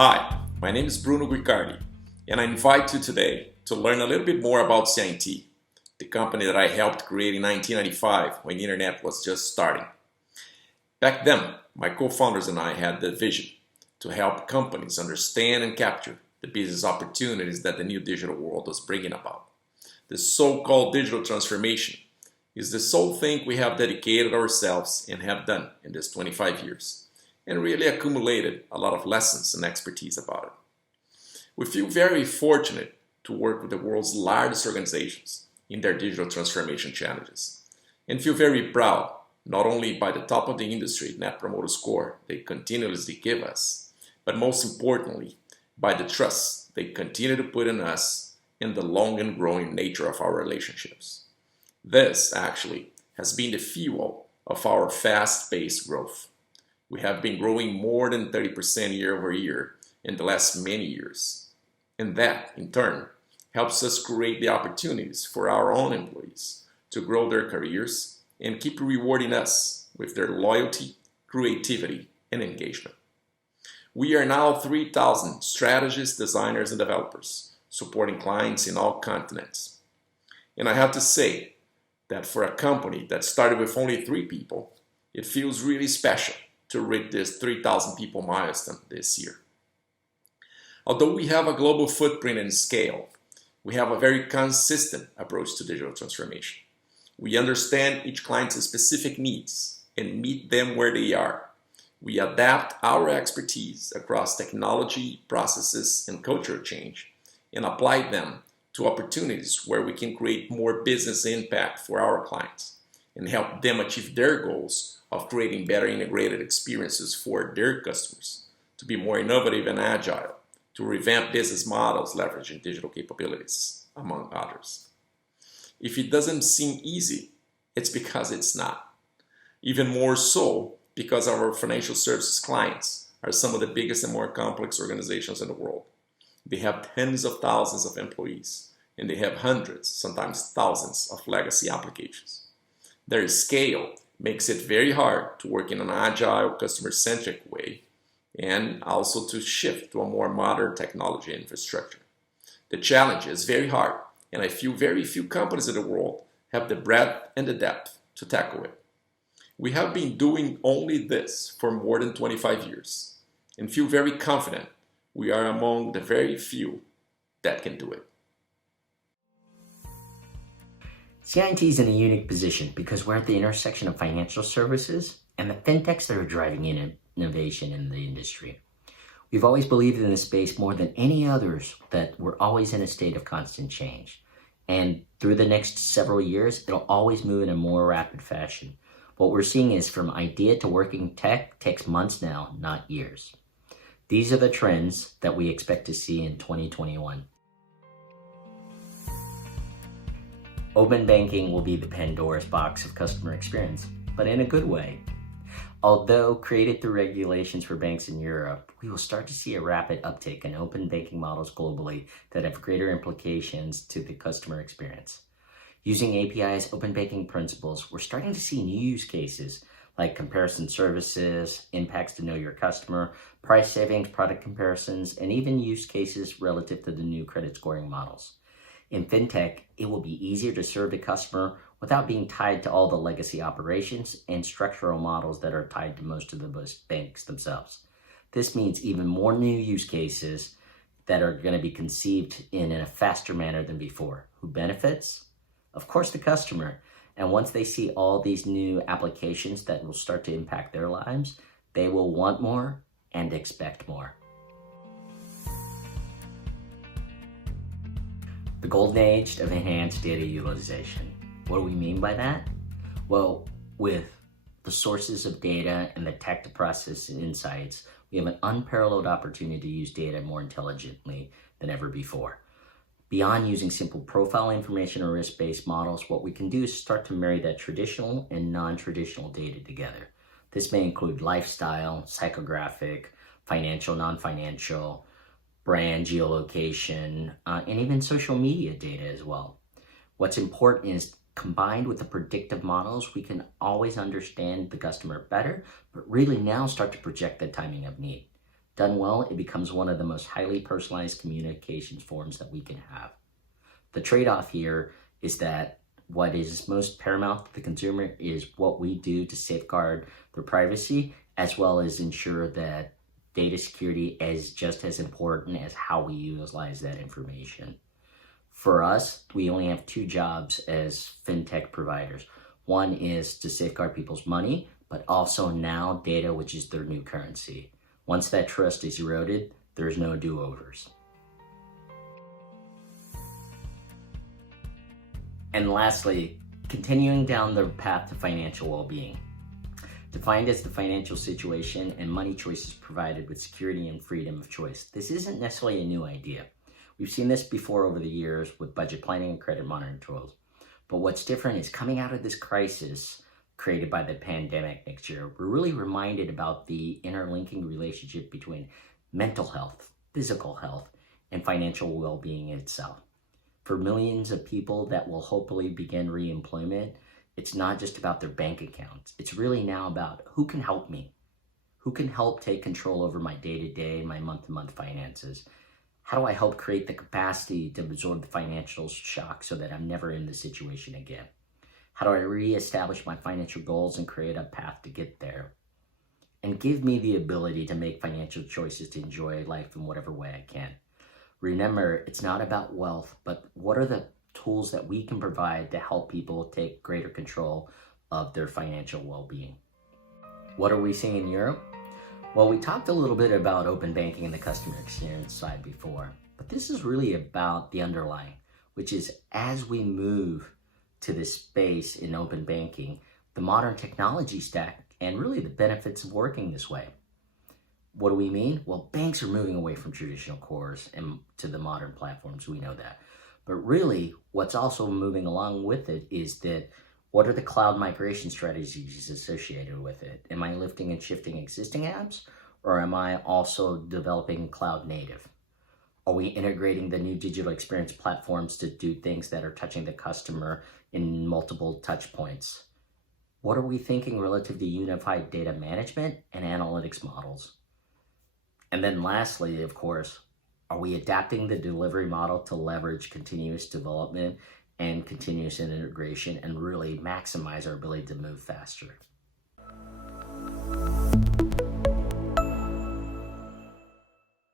Hi, my name is Bruno Guicardi, and I invite you today to learn a little bit more about CI&T, the company that I helped create in 1995 when the internet was just starting. Back then, my co-founders and I had the vision to help companies understand and capture the business opportunities that the new digital world was bringing about. The so-called digital transformation is the sole thing we have dedicated ourselves and have done in this 25 years, and really accumulated a lot of lessons and expertise about it. We feel very fortunate to work with the world's largest organizations in their digital transformation challenges, and feel very proud not only by the top of the industry Net Promoter Score they continuously give us, but most importantly, by the trust they continue to put in us and the long and growing nature of our relationships. This, actually, has been the fuel of our fast-paced growth. We have been growing more than 30% year over year in the last many years. And that, in turn, helps us create the opportunities for our own employees to grow their careers and keep rewarding us with their loyalty, creativity, and engagement. We are now 3,000 strategists, designers, and developers supporting clients in all continents. And I have to say that for a company that started with only 3 people, it feels really special to reach this 3,000 people milestone this year. Although we have a global footprint and scale, we have a very consistent approach to digital transformation. We understand each client's specific needs and meet them where they are. We adapt our expertise across technology, processes, and culture change and apply them to opportunities where we can create more business impact for our clients and help them achieve their goals of creating better integrated experiences for their customers, to be more innovative and agile, to revamp business models leveraging digital capabilities, among others. If it doesn't seem easy, it's because it's not. Even more so because our financial services clients are some of the biggest and more complex organizations in the world. They have tens of thousands of employees, and they have hundreds, sometimes thousands of legacy applications. Their scale makes it very hard to work in an agile, customer-centric way, and also to shift to a more modern technology infrastructure. The challenge is very hard, and I feel very few companies in the world have the breadth and the depth to tackle it. We have been doing only this for more than 25 years, and feel very confident we are among the very few that can do it. CI&T is in a unique position because we're at the intersection of financial services and the fintechs that are driving innovation in the industry. We've always believed in this space more than any others that we're always in a state of constant change. And through the next several years, it'll always move in a more rapid fashion. What we're seeing is from idea to working tech takes months now, not years. These are the trends that we expect to see in 2021. Open banking will be the Pandora's box of customer experience, but in a good way. Although created through regulations for banks in Europe, we will start to see a rapid uptick in open banking models globally that have greater implications to the customer experience. Using API's open banking principles, we're starting to see new use cases like comparison services, impacts to know your customer, price savings, product comparisons, and even use cases relative to the new credit scoring models. In fintech, it will be easier to serve the customer without being tied to all the legacy operations and structural models that are tied to most of the banks themselves. This means even more new use cases that are going to be conceived in a faster manner than before. Who benefits? Of course, the customer. And once they see all these new applications that will start to impact their lives, they will want more and expect more. The golden age of enhanced data utilization. What do we mean by that? Well, with the sources of data and the tech to process insights, we have an unparalleled opportunity to use data more intelligently than ever before. Beyond using simple profile information or risk-based models, what we can do is start to marry that traditional and non-traditional data together. This may include lifestyle, psychographic, financial, non-financial, brand, geolocation, and even social media data as well. What's important is combined with the predictive models, we can always understand the customer better, but really now start to project the timing of need. Done well, it becomes one of the most highly personalized communications forms that we can have. The trade-off here is that what is most paramount to the consumer is what we do to safeguard their privacy, as well as ensure that data security is just as important as how we utilize that information. For us, we only have two jobs as fintech providers. One is to safeguard people's money, but also now data, which is their new currency. Once that trust is eroded, there's no do-overs. And lastly, continuing down the path to financial well-being. Defined as the financial situation and money choices provided with security and freedom of choice. This isn't necessarily a new idea. We've seen this before over the years with budget planning and credit monitoring tools. But what's different is coming out of this crisis created by the pandemic next year, we're really reminded about the interlinking relationship between mental health, physical health, and financial well-being itself. For millions of people that will hopefully begin re-employment, it's not just about their bank accounts. It's really now about who can help me, who can help take control over my day-to-day, my month-to-month finances. How do I help create the capacity to absorb the financial shock so that I'm never in this situation again? How do I reestablish my financial goals and create a path to get there? And give me the ability to make financial choices to enjoy life in whatever way I can. Remember, it's not about wealth, but what are the tools that we can provide to help people take greater control of their financial well-being? What are we seeing in Europe? Well, we talked a little bit about open banking and the customer experience side before, but this is really about the underlying, which is as we move to this space in open banking, the modern technology stack, and really the benefits of working this way. What do we mean? Well, banks are moving away from traditional cores and to the modern platforms, we know that. But really, what's also moving along with it is that what are the cloud migration strategies associated with it? Am I lifting and shifting existing apps, or am I also developing cloud native? Are we integrating the new digital experience platforms to do things that are touching the customer in multiple touch points? What are we thinking relative to unified data management and analytics models? And then lastly, of course, are we adapting the delivery model to leverage continuous development and continuous integration and really maximize our ability to move faster?